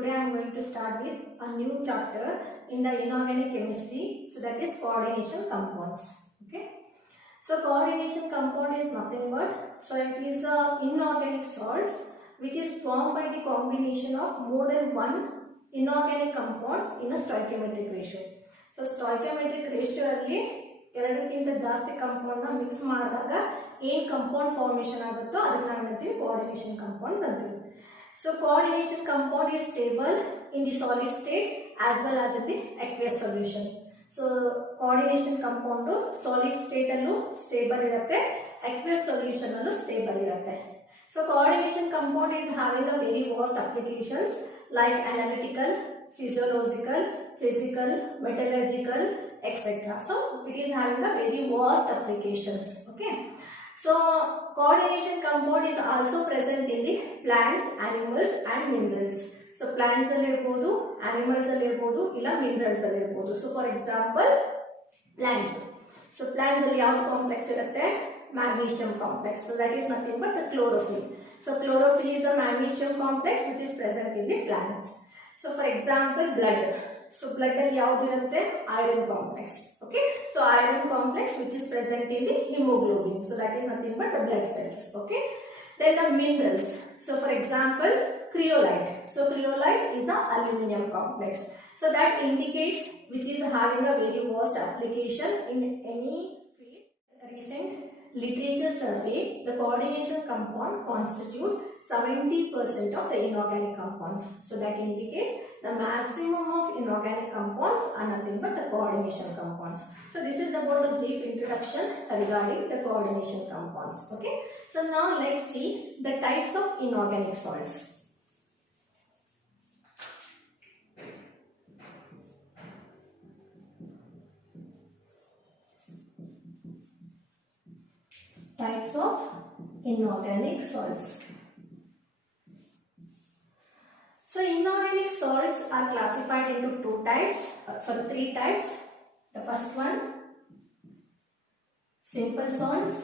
Today I am going to start with a new chapter in the inorganic chemistry. So that is coordination compounds. Okay. So coordination compound is nothing but, so it is a inorganic salts which is formed by the combination of more than one inorganic compounds in a stoichiometric ratio. So stoichiometric ratio ಅಲ್ಲಿ ಎರಡಕ್ಕಿಂತ ಜಾಸ್ತಿ compound ನ mix ಮಾಡಿದಾಗ ಏನು compound formation ಆಗುತ್ತೋ ಅದನ್ನ ನಾವು ಹೇಳ್ತೀವಿ ಕೋಆರ್ಡಿನೇಷನ್ ಕಾಂಪೌಂಡ್ಸ್ ಅಂತೀವಿ. So coordination compound is stable in the solid state as well as in the aqueous solution. So coordination compound solid state allu stable irutte, aqueous solution allu stable irutte. So coordination compound is having a very vast applications like analytical, physiological, physical, metallurgical, etc. So it is having a very vast applications. Okay. So coordination compound is also present in the plants, animals and minerals. So plants alli irbodu, animals alli irbodu, illa minerals alli irbodu. So for example plants. So plants alli yav complex irutte? Magnesium complex. So that is nothing but the chlorophyll. So chlorophyll is a magnesium complex which is present in the plants. So for example blood. So blood alli yav irutte? Iron complex. Okay. So iron complex which is present in the hemoglobin. So that is nothing but the blood cells. Okay. Then the minerals. So for example cryolite. So cryolite is a aluminum complex. So that indicates which is having a very vast application in any field. Recent literature survey, the coordination compound constitute 70% of the inorganic compounds. So that indicates the maximum of inorganic compounds are nothing but the coordination compounds. So this is about the brief introduction regarding the coordination compounds. Okay. So now let's see the types of inorganic salts. Types of inorganic salts. So inorganic salts are classified into three types. The first one, simple salts.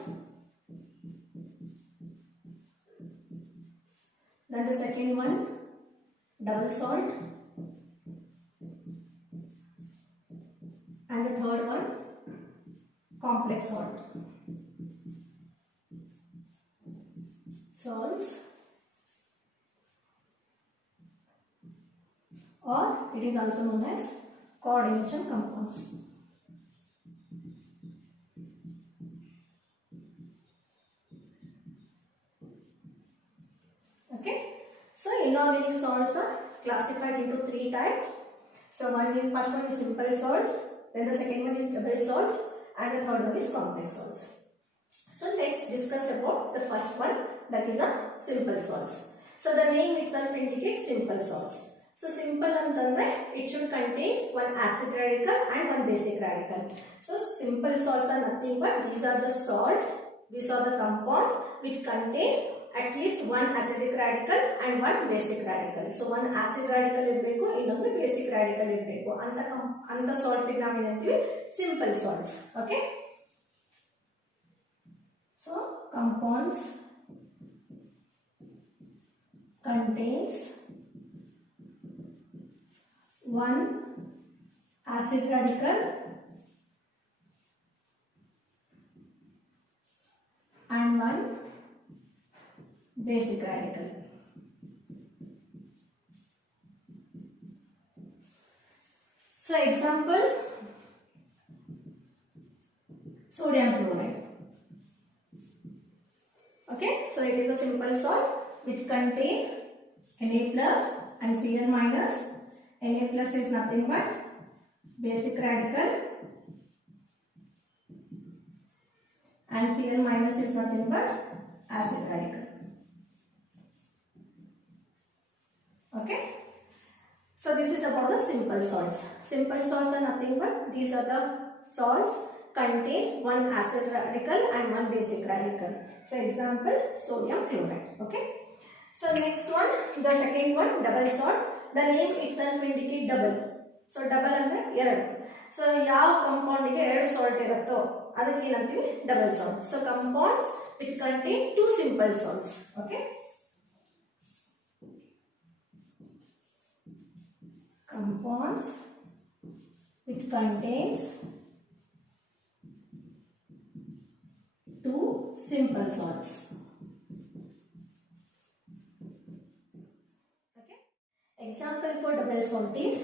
Then the second one, double salt. And the third one, complex salt. Salts, or it is also known as coordination compounds. Okay. So inorganic salts are classified into three types. So first one is simple salts, then the second one is double salts, and the third one is complex salts. So let's discuss about the first one, that is a simple salts. So the name itself indicates simple salts. So simple antandre it should contain one acid radical and one basic radical. So simple salts are nothing but these are the compounds which contains at least one acidic radical and one basic radical. So one acid radical irbeku, innondu basic radical irbeku. Anta salts ಗೆ ನಾವು ಏನಂತೀವಿ simple salts. Okay. So compounds contains one acid radical and one basic radical. So example, sodium chloride. Okay, so it is a simple salt which contain Na plus and Cl minus. Na plus is nothing but basic radical and Cl minus is nothing but acid radical. Okay. So this is about the simple salts. Simple salts are nothing but these are the salts contains one acid radical and one basic radical. So example sodium chloride. Okay. So next one, the second one, double salt. The name itself indicate double. So double andre ಎರಡು. So ಯಾವ compound ಗೆ ಎರಡು salt ಇರುತ್ತೋ ಅದಕ್ಕೆ ಏನಂತೀವಿ double salt. So compounds which contain two simple salts. Okay. compounds which contains two simple salts. Okay. Example for double salt is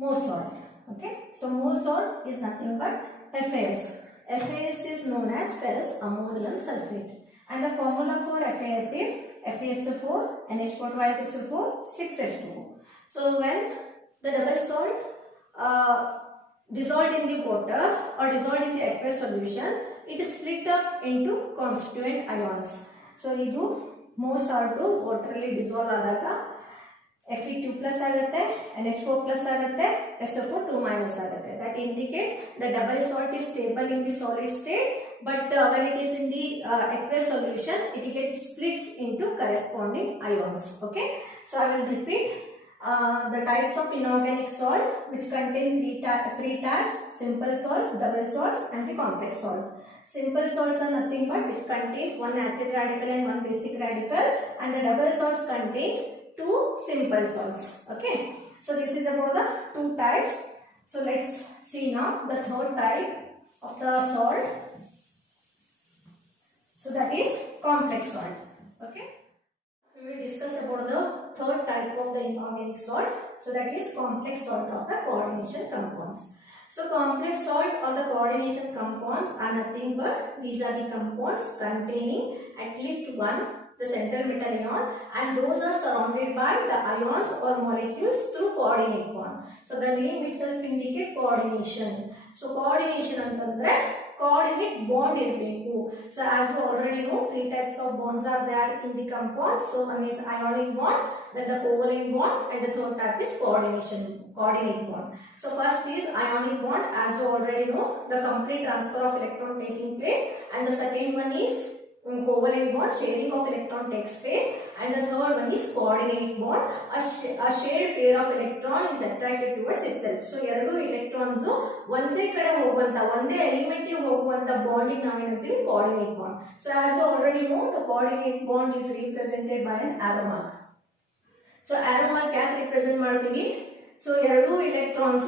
Mohs salt. Okay. So Mohs salt is nothing but FAS. FAS is known as ferrous ammonium sulfate. And the formula for FAS is FeSO4, NH4 twice SO4, 6H2O. So when the double salt dissolved in the water or dissolved in the aqueous solution, it is split up into constituent ions. So idu Mohs salt water alli dissolve adaga Fe2 plus ಆಗುತ್ತೆ, NH4 plus ಆಗುತ್ತೆ, SO4 2 minus ಆಗುತ್ತೆ. That indicates the double salt is stable in the solid state, but when it is in the aqueous solution, it gets splits into corresponding ions. Okay, so I will repeat the types of inorganic salt which contain three types: simple salts, double salts, and the complex salt. Simple salts are nothing but which contains one acid radical and one basic radical, and the double salts contains two simple salts. Okay, so this is about the two types. So let's see now the third type of the salt. So that is complex salt. Okay, we will discuss about the third type of the inorganic salt. So that is complex salt of the coordination compounds. So complex salt or the coordination compounds are nothing but these are the compounds containing at least one the central metal ion, and those are surrounded by the ions or molecules through coordinate bond. So the name itself indicate coordination. So coordination antandre coordinate bond irbeku. So as you already know, three types of bonds are there in the compound. So one is ionic bond, then the covalent bond, and the third type is coordinate bond. So first is ionic bond. As you already know, the complete transfer of electron taking place, and the second one is covalent bond, sharing of electron takes place, and the third one is coordinate bond. A shared pair of electron is attracted towards itself. So ಎರಡು electrons ಒಂದೇ ಕಡೆ ಹೋಗುವಂತ ಒಂದೇ element ಗೆ ಹೋಗುವಂತ bond ಗೆ ನಾವು ಏನಂತೀವಿ coordinate bond. So as you already know, the coordinate bond is represented by an arrow mark. So arrow mark ಯಾಕೆ represent ಮಾಡ್ತೀವಿ? So ಎರಡು electrons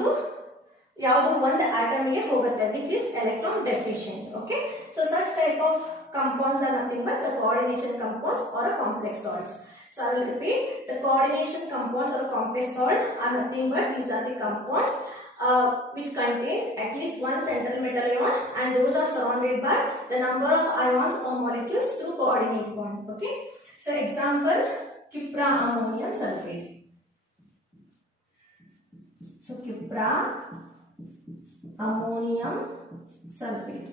ಯಾವುದು ಒಂದು atom ಗೆ ಹೋಗುತ್ತೆ, which is electron deficient. Okay, so such type of compounds are nothing but the coordination compounds or a complex salts. So I will repeat, the coordination compounds or complex salt are nothing but these are the compounds which contains at least one central metal ion, and those are surrounded by the number of ions or molecules through coordinate bond. Okay, so example, Cupra ammonium sulfate. So Cupra ammonium sulfate.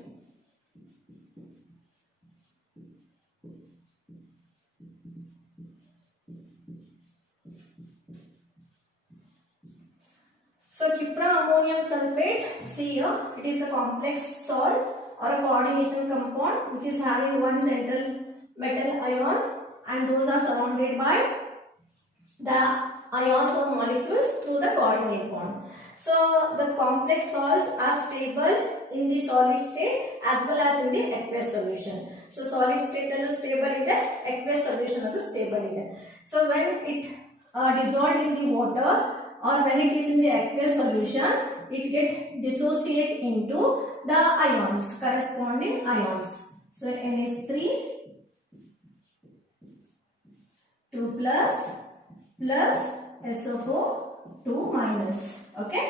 So Cupra ammonium sulfate, see here, it is a complex salt or a coordination compound which is having one central metal ion, and those are surrounded by the ions or molecules through the coordinate bond. So the complex salts are stable in the solid state as well as in the aqueous solution. So solid state allu stable ide, aqueous solution allu stable ide. So when it dissolved in the water or when it is in the aqueous solution, it gets dissociate into the ions, corresponding ions. So NH3 2 plus SO4 2 minus. Okay,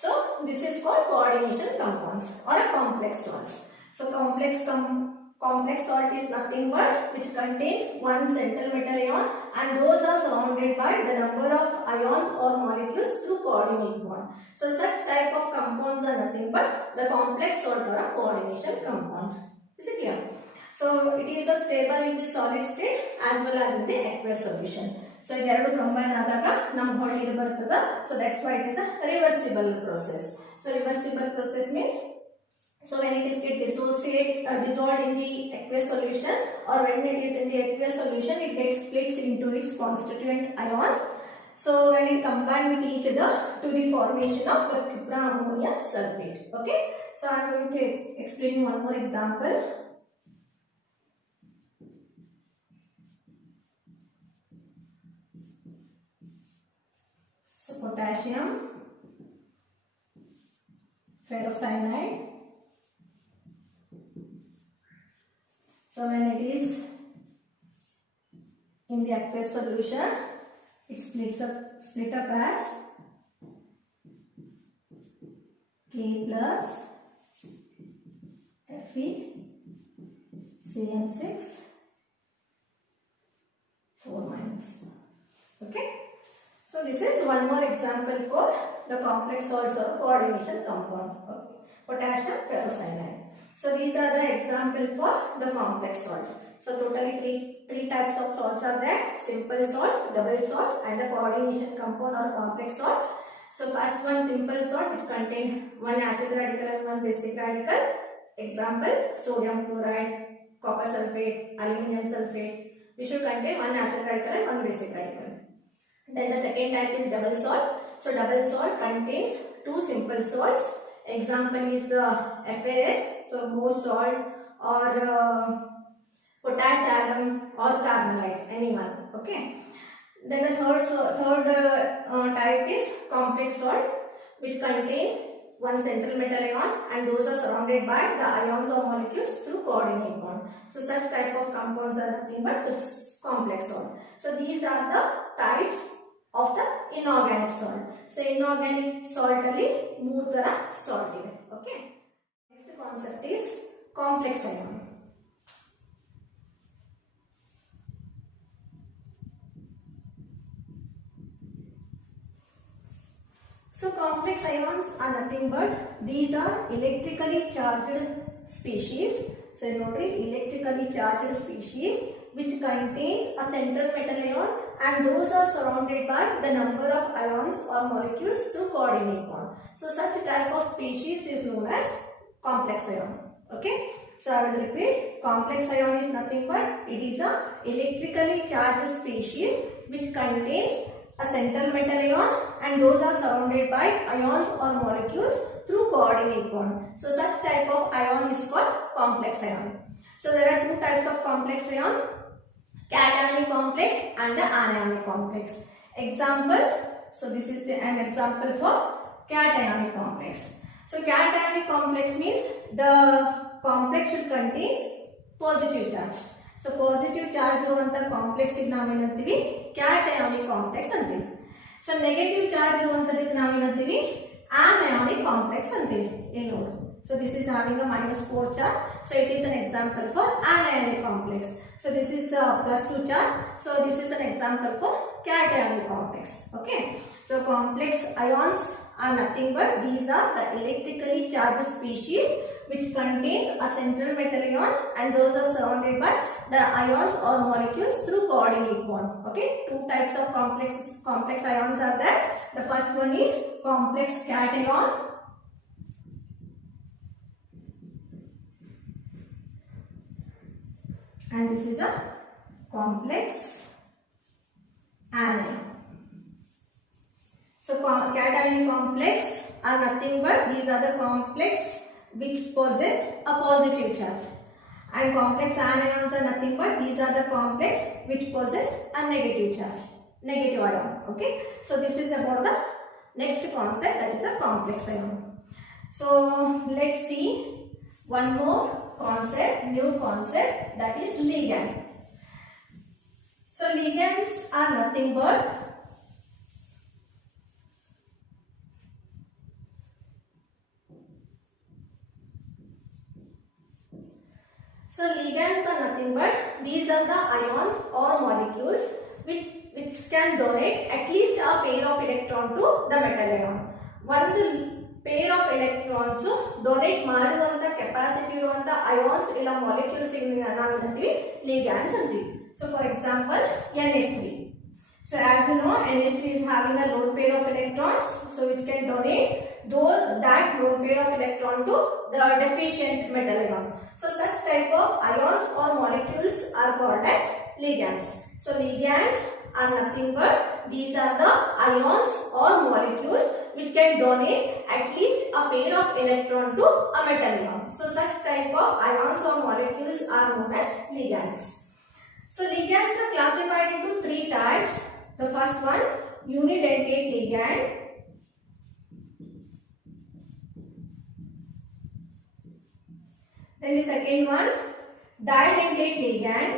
so this is called coordination compounds or a complex salts. So complex salt is nothing but which contains one central metal ion, and those are surrounded by the number of ions or molecules through coordinate bond. So such type of compounds are nothing but the complex salt or a coordination compounds. Is it clear? So it is a stable in the solid state as well as in the aqueous solution. So ideradu combine adaga nam body idu bartada. So that's why it is a reversible process. So reversible process means, so when it is dissolved in the aqueous solution, or when it is in the aqueous solution, it gets splits into its constituent ions. So when it combine with each other to the formation of the Cupra ammonium sulfate. Okay, so I am going to explain one more example. So potassium ferrocyanide. So when it is in the aqueous solution, it split up as K plus Fe CN6 4 minus. Okay. So this is one more example for the complex salts or coordination compound. Okay. Potassium ferrocyanide. So these are the example for the complex salt. So totally three types of salts are there: simple salts, double salts, and the coordination compound or complex salt. So first one, simple salt, which contain one acid radical and one basic radical. Example: sodium chloride, copper sulfate, aluminum sulfate. We should contain one acid radical and one basic radical. Then the second type is double salt. So double salt contains two simple salts. Example is FAS, so Mohs salt, or potash alum or carnallite, anyone. Okay. Then the third type is complex salt, which contains one central metal ion, and those are surrounded by the ions or molecules through coordinate bond. So such type of compounds are nothing but this complex salt. So these are the types of the inorganic salt. So inorganic salt alli ಮೂರು ತರ salt ಇದೆ. Okay. Next concept is complex ion. So complex ions are nothing but these are electrically charged species. So notary, electrically charged species which contains a central metal ion, and those are surrounded by the number of ions or molecules through coordinate bond. So such type of species is known as complex ion. Okay. So I will repeat, complex ion is nothing but it is a electrically charged species which contains a central metal ion, and those are surrounded by ions or molecules through coordinate bond. So such type of ion is called complex ion. So there are two types of complex ion: cationic complex and the anionic complex. Example, so this is an example for cationic complex. So cationic complex means the complex should contain positive charge. So positive charge ಇರುವಂತ complex ಗೆ ನಾವು ಏನಂತೀವಿ, ಕ್ಯಾಟಯಾನಿಕ್ complex ಅಂತೀವಿ. So negative charge ಇರುವಂತದಕ್ಕೆ ನಾವು ಏನಂತೀವಿ, anionic complex ಅಂತೀವಿ. ಇಲ್ಲಿ ನೋಡಿ, so this is having a -4 charge, so it is an example for anionic complex. So this is +2 charge, so this is an example for cationic complex. Okay. So complex ions are nothing but these are the electrically charged species which contains a central metal ion, and those are surrounded by the ions or molecules through coordinate bond. Okay. Two types of complex ions are there. The first one is complex cation, and this is a complex anion. So cationic complex are nothing but these are the complex which possess a positive charge, and complex anions are nothing but these are the complex which possess a negative charge, negative ion. Okay. So this is about the next concept, that is a complex ion. So let's see one more concept, new concept, that is ligand. So ligands are nothing but these are the ions or molecules which can donate at least a pair of electron to the metal ion. One pair of electrons donate ಮಾಡುವಂತ capacity ಇರುವಂತ ions ಇಲ್ಲ molecules ನಾವು ಏನಂತೀವಿ, ligands ಅಂತೀವಿ. So for example, NH3. So as you know, NH3 is having a lone pair of electrons, so which can donate that lone pair of electron to the deficient metal ion. So such type of ions or molecules are called as ligands. So ligands are nothing but these are the ions or molecules which can donate at least a pair of electron to a metal ion. So such type of ions or molecules are known as ligands. So ligands are classified into three types. The first one, unidentate ligand, Then the second one, didentate ligand.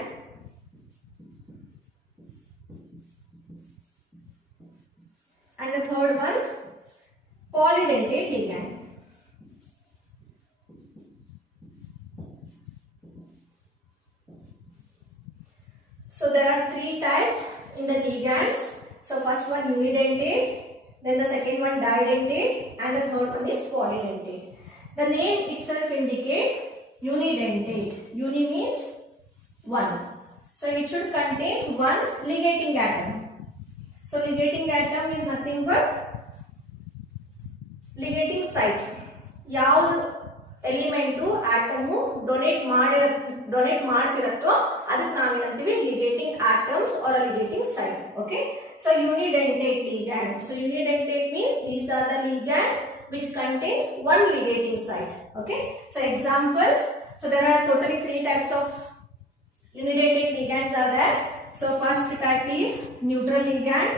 And the third one, polydentate ligand. So there are three types in the ligands. So first one unidentate, then the second one didentate, and the third one is polydentate. The name itself indicates unidentate. Uni means one. So it should contain one ligating atom. So ligating atom is nothing but ligating site. ಯಾವುದು element atom donate ಮಾಡ್ತಿರತ್ತೋ ಅದಕ್ಕೆ ನಾವೇನಂತೀವಿ ligating atoms are ligating site. Okay, so unidentate ligand. So unidentate means these are the ligands which contains one ligating site. Okay, so example, so there are totally three types of unidentate ligands are there. So first type is neutral ligand.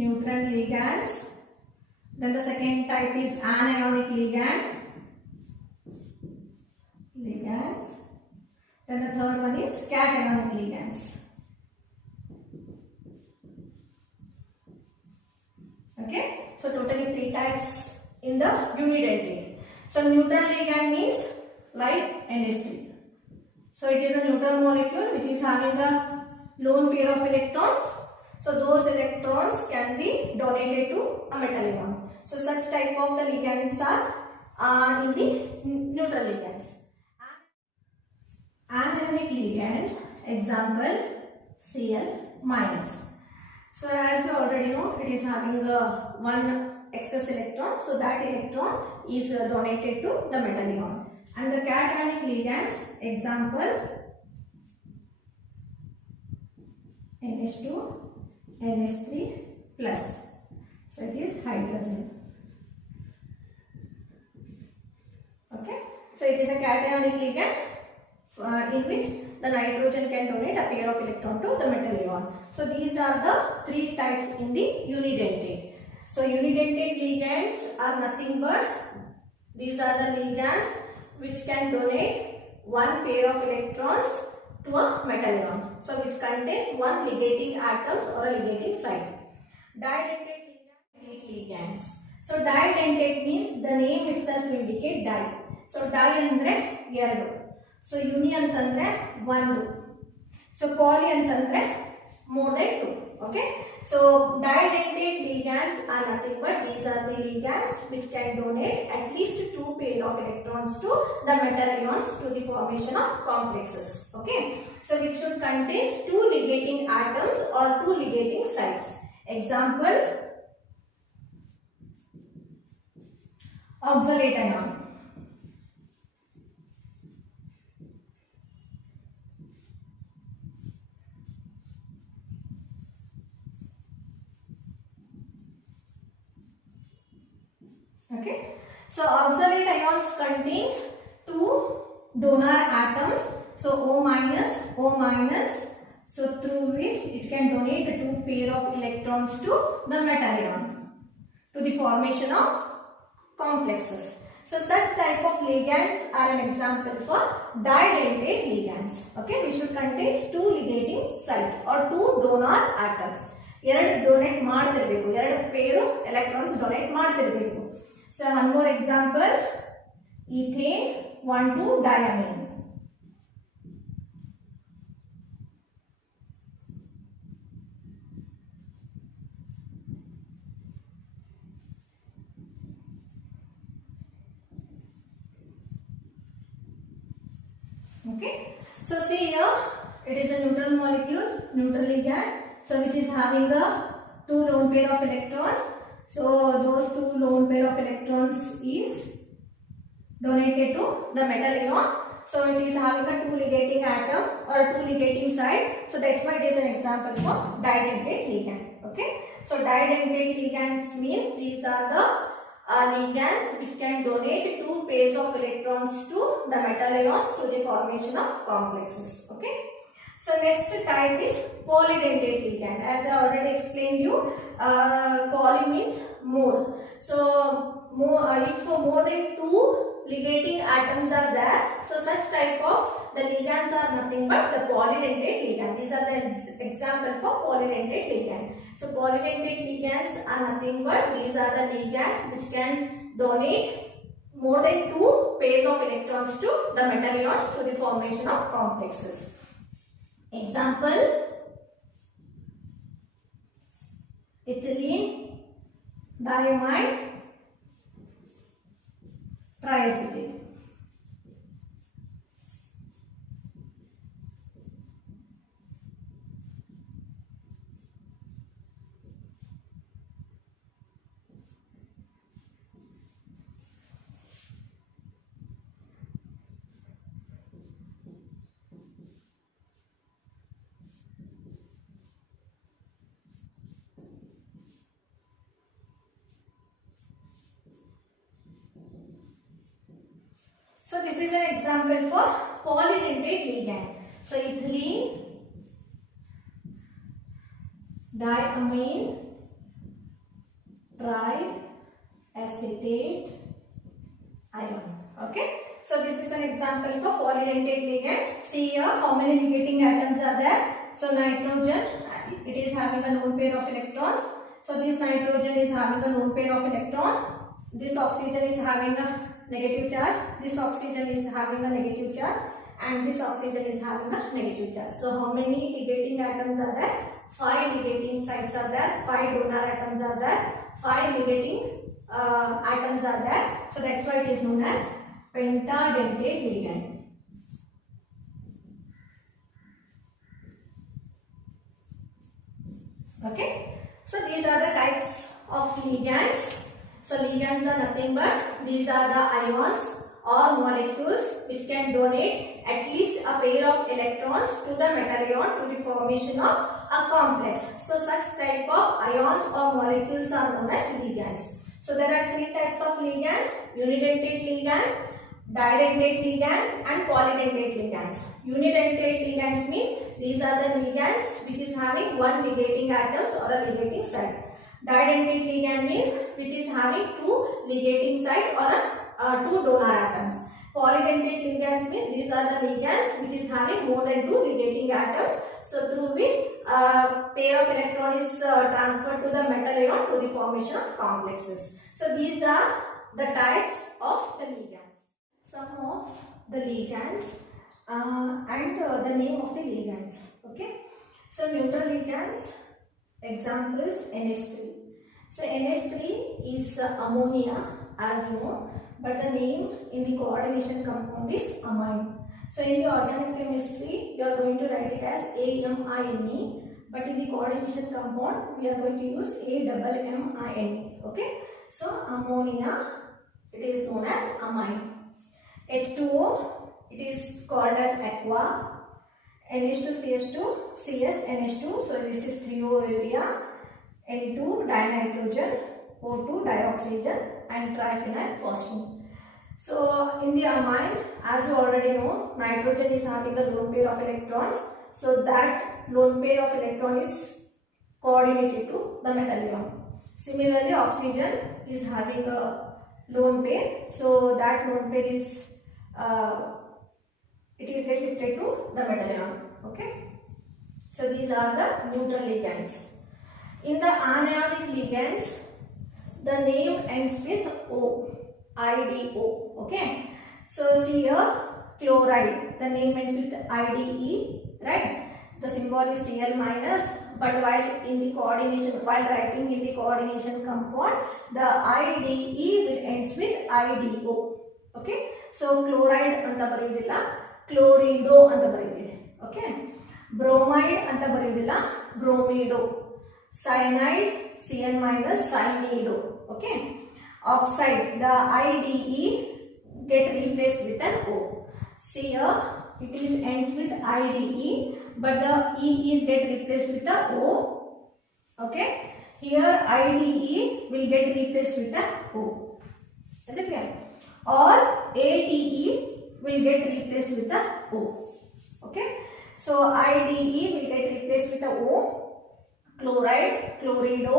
Neutral ligands. Then the second type is anionic ligands. Then the third one is cationic ligands. Okay, so totally three types in the unidentate. So neutral ligand means like NH3. So it is a neutral molecule which is having a lone pair of electrons. So those electrons can be donated to a metal ion. So such type of the ligands are in the neutral ligands. Anionic ligands, example Cl minus. So as you already know, it is having one excess electron. So that electron is donated to the metal ion. And the cationic ligands, example NH2, NH3 plus. So it is hydrogen. Okay, so it is a cationic ligand in which the nitrogen can donate a pair of electron to the metal ion. So these are the three types in the unidentate. So unidentate ligands are nothing but these are the ligands which can donate one pair of electrons to a metal ion. So which contains one ligating atoms or a ligating site. Didentate ligands. So didentate means the name itself indicate di. So di andre ಎರಡು. So uni ಅಂತಂದ್ರೆ ಒಂದು. So poly ಅಂತಂದ್ರೆ more than two. Okay. So didentate ligands are nothing but these are the ligands which can donate at least two pair of electrons to the metal ions to the formation of complexes. Okay. So which should contain two ligating atoms or two ligating sites. Example, oxalate ion. Okay, so oxalate ions contains two donor atoms. So O minus, so through which it can donate two pair of electrons to the metal ion to the formation of complexes. So such type of ligands are an example for didentate ligands. Okay, we should contain two ligating site or two donor atoms. ಎರಡು donate ಮಾಡ್ತಿರ್ಬೇಕು, ಎರಡು ಪೇರು electrons donate ಮಾಡ್ತಿರ್ಬೇಕು. So one more example, ethane 1,2-diamine. Okay, so see here it is a neutral molecule, neutral ligand, so which is having a two lone pair of electrons. So those two lone pair of electrons is donated to the metal ion. So it is having a two ligating atom or two ligating site. So that's why it is an example for didentate ligand. Okay, so didentate ligands means these are the ligands which can donate two pairs of electrons to the metal ions to the formation of complexes. Okay, So next type is polydentate ligand. As I already explained you, poly means more. So if more than two ligating atoms are there, so such type of the ligands are nothing but the polydentate ligand. These are the example for polydentate ligand. So polydentate ligands are nothing but these are the ligands which can donate more than two pairs of electrons to the metal ions to the formation of complexes. Example, ethylene diamide triacetate. So this is an example for polydentate ligand. So ethylene diamine triacetate ion. Okay. So this is an example for polydentate ligand. See here how many ligating atoms are there. So nitrogen, it is having a lone pair of electrons. So this nitrogen is having a lone pair of electron. This oxygen is having a negative charge, this oxygen is having a negative charge, and this oxygen is having a negative charge. So how many ligating atoms are there? 5 ligating sites are there, 5 donor atoms are there, 5 ligating atoms are there. So that's why it is known as pentadentate ligand. Okay. So these are the types of ligands. So ligands are nothing but these are the ions or molecules which can donate at least a pair of electrons to the metal ion to the formation of a complex. So such type of ions or molecules are known as ligands. So there are 3 types of ligands: unidentate ligands, didentate ligands and polydentate ligands. Unidentate ligands means these are the ligands which is having one ligating atoms or a ligating site. Didentate ligand means which is having 2 ligating site or 2 donor atoms. Polydentate ligands means these are the ligands which is having more than 2 ligating atoms. So through which a pair of electron is transferred to the metal ion to the formation of complexes. So these are the types of the ligands. Some of the ligands and the name of the ligands. Okay. So neutral ligands. Examples NH3. So NH3 is ammonia as you know, but the name in the coordination compound is amine. So in the organic chemistry you are going to write it as AMINE, but in the coordination compound we are going to use AMMINE. Okay. So ammonia, it is known as amine. H2O, it is called as aqua. NH2CH2, CSNH2, so this is 3O area, N2 dinitrogen, O2 dioxygen and triphenyl phosphine. So in the amine, as you already know, nitrogen is having a lone pair of electrons. So that lone pair of electron is coordinated to the metal ion. Similarly, oxygen is having a lone pair. So that lone pair is it is get shifted to the metal ion. Okay. So these are the neutral ligands. In the anionic ligands, the name ends with O, IDO. Okay. So see here, chloride, the name ends with IDE, right? The symbol is Cl minus, but while in the coordination, while writing in the coordination compound, the IDE will ends with IDO. Okay. So chloride anta bariyudilla, chlorido anta bariyudide. Okay. Bromide anta bariyudilla, bromido. Cyanide, Cn minus, cyanido. Okay. Oxide, the IDE get replaced with an O. See here, it is ends with IDE, but the E is get replaced with the O. Okay. Here IDE will get replaced with the O. Is it clear? Or ATE will get replaced with the O. Okay. So IDE will get replaced with a O. Chloride, chlorido.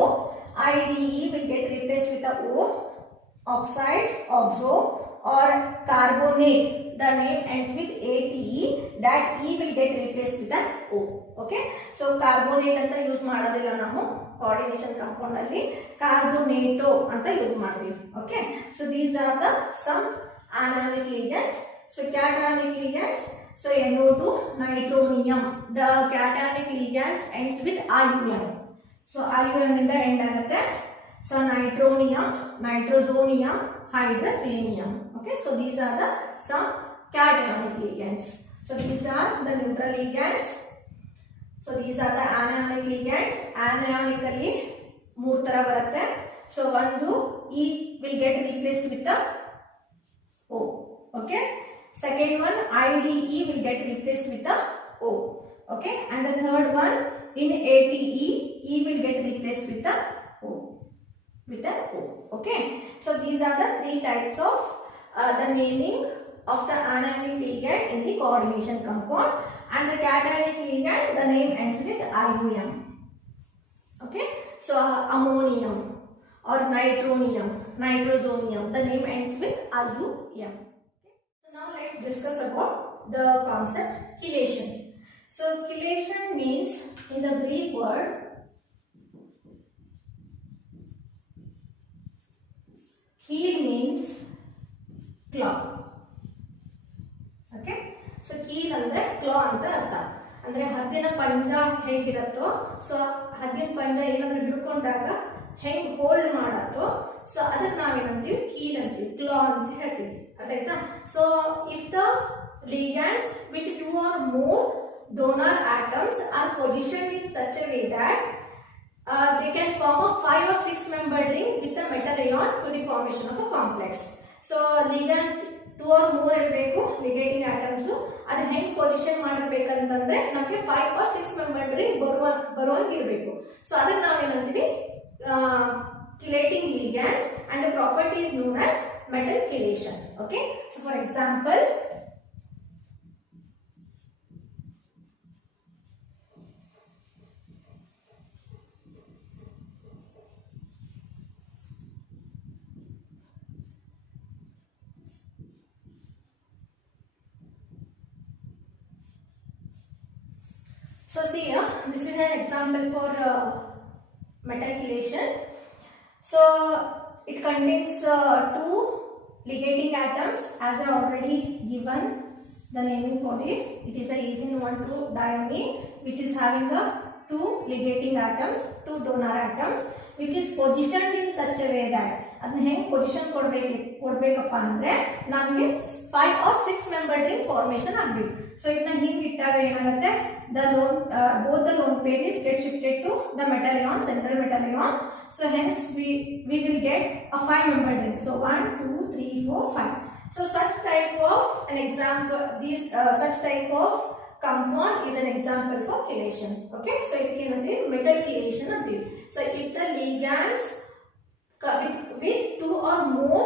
IDE will get replaced with a O. Oxide, oxo. Or carbonate, the name ends with ATE, that E will get replaced with an O. Okay, so carbonate anta use madadilla ನಾವು coordination compound alli carbonato anta use ಮಾಡ್ತೀವಿ. Okay, so these are the some anionic ligands. So cationic ligands, so NO2 nitronium, the cationic ligands ends with IUM. So IUM inda end agutte. So nitronium, nitrosonium, hydrazinium. Okay, so these are the some cationic ligands. So these are the neutral ligands. So these are the anionic ligands. Anionically ಮೂರು ತರ ಬರುತ್ತೆ. So ಒಂದು E will get replaced with the O. Okay, second one IDE will get replaced with the O. Okay, and the third one in ATE, E will get replaced with the O. With an O. Okay, so these are the three types of the naming of the anionic ligand in the coordination compound, and the cationic ligand, the name ends with IUM. Okay, so ammonium or nitronium, nitrosonium, the name ends with IUM. Okay. So now let's discuss about the concept chelation. So chelation means, in the Greek word, chel means claw. Okay, so chel ಅಂದ್ರೆ claw ಅಂತ ಅರ್ಥ. ಅಂದ್ರೆ ಹದ್ದಿನ ಪಂಜ ಹೇಗಿರುತ್ತೋ, so ಹದ್ದಿನ ಪಂಜ ಏನಾದ್ರೂ ಹಿಡ್ಕೊಂಡಾಗ ಹೆಂಗ್ hold ಮಾಡತ್ತೋ, so ಅದಕ್ಕೆ ನಾವೇನಂತೀವಿ ಕೀಲ್ ಅಂತೀವಿ, ಕ್ಲಾ ಅಂತ ಹೇಳ್ತೀವಿ. ಅದಾಯ್ತಾ? So if the ligands with two or more donor atoms are positioned in such a way that they can form a 5 or 6 membered ring with a metal ion to the formation of a complex. So ligands 2 or more ಇರಬೇಕು, ligating atoms. ಅದು ಹೆಂಗ್ position ಮಾಡಿರ್ಬೇಕಂತಂದ್ರೆ ನಮಗೆ 5 or 6 membered ring ಬರುವಂಗೆ ಇರಬೇಕು. So ಅದಕ್ಕೆ ನಾವೇನಂತೀವಿ chelating ligands, and the property is known as metal chelation. Okay, so for example, so see here, this is an example for metal chelation. So it contains two ligating atoms, as I already given the naming for this. It is a ethene 1,2 diamine, which is having a two ligating atoms, two donor atoms, which is positioned in such a way that ಅದನ್ನ ಹೆಂಗ್ position ಕೊಡ್ಬೇಕಪ್ಪ ಅಂದ್ರೆ ನಮಗೆ 5 or 6 membered ring formation ಆಗಬೇಕು. So ಇದನ್ನ ಹಿಂಗ್ ಇಟ್ಟಾಗ ಏನಾಗುತ್ತೆ, both the lone pair is get shifted to the metal ion, central metal ion. So hence we will get a 5 membered ring. So 1, 2, 3, 4, 5. So such type of an example, such type of compound is an example for chelation. Okay, so it can be metal chelation. So if the ligands with two or more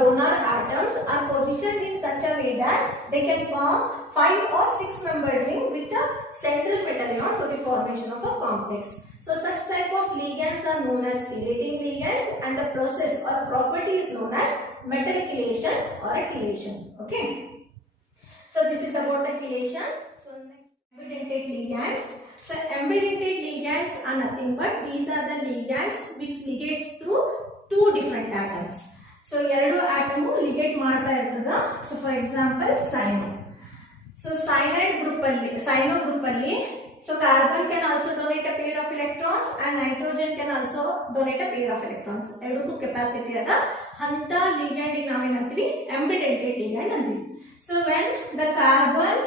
donor atoms are positioned in such a way that they can form 5 or 6 membered ring with the central metal ion to the formation of a complex. So such type of ligands are known as chelating ligands, and the process or property is known as metal chelation or a chelation. Okay, so this is about the chelation. So next, ambidentate ligands. So ambidentate ligands are nothing but these are the ligands which ligates through two different atoms. So ಎರಡು atom ligate ಮಾಡ್ತಾ ಇರ್ತದ. So for example cyano. So cyanide group ಅಲ್ಲಿ, cyano group ಅಲ್ಲಿ, so carbon can also donate a pair of electrons and nitrogen can also donate a pair of electrons. ಎರಡಕ್ಕೂ capacity ಅದ. ಅಂತ ligand ಗೆ ನಾವೇನಂತೀವಿ, ambidentate ligand ಅಂತೀವಿ. So when the carbon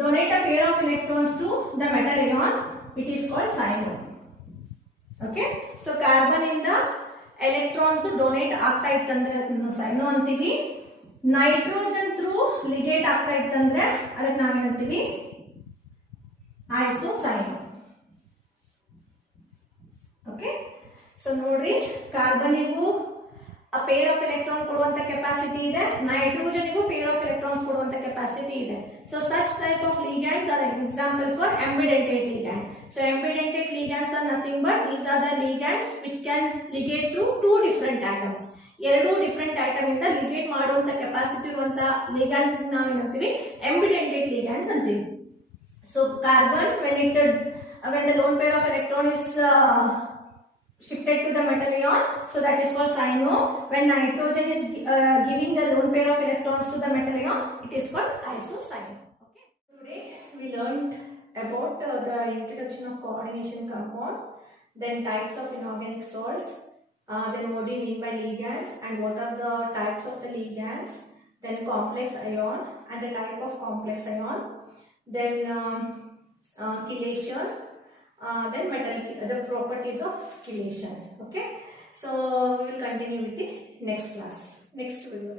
donate a pair of electrons to the metal ion, it is called cyano. Okay, so carbon ಇಂದ electrons donate ಆಗ್ತಾ ಇತ್ತಂದ್ರೆ cyano ಅಂತೀವಿ. Nitrogen through ಲಿಗೇಟ್ ಆಗ್ತಾ ಇತ್ತಂದ್ರೆ ಅದಕ್ಕೆ ನಾವೇನಂತೀವಿ, ಐಸೋಸೈನೋ. ಓಕೆ, ಸೊ ನೋಡ್ರಿ, ಕಾರ್ಬನಿಗೂ ಪೇರ್ ಆಫ್ ಎಲೆಕ್ಟ್ರಾನ್ ಕೊಡುವಂತ ಕೆಪಾಸಿಟಿ ಇದೆ, ನೈಟ್ರೋಜನ್ಗೂ ಪೇರ್ ಆಫ್ ಎಲೆಕ್ಟ್ರಾನ್ಸ್ ಕೊಡುವಂತ ಕೆಪಾಸಿಟಿ ಇದೆ. So such type of ligands are an example for ambidentate ligand. So ambidentate ligands are nothing but these are the ligands which can ligate through two different atoms. ಎರಡು different atom ಇಂದ ಲಿಗೇಟ್ ಮಾಡುವಂತ capacity ಇರುವಂತ ligands ನಾವು ಏನಂತೀವಿ ambidentate ligands ಅಂತೀವಿ. So carbon when the lone pair of electron is shifted to the metal ion, so that is called cyano. When nitrogen is giving the lone pair of electrons to the metal ion, it is called isocyano. Okay. Today we learned about the introduction of coordination compound, then types of inorganic salts, then what do you mean by ligands and what are the types of the ligands, then complex ion and the type of complex ion, then chelation, then the properties of chelation. Okay, so we will continue with the next class, next video.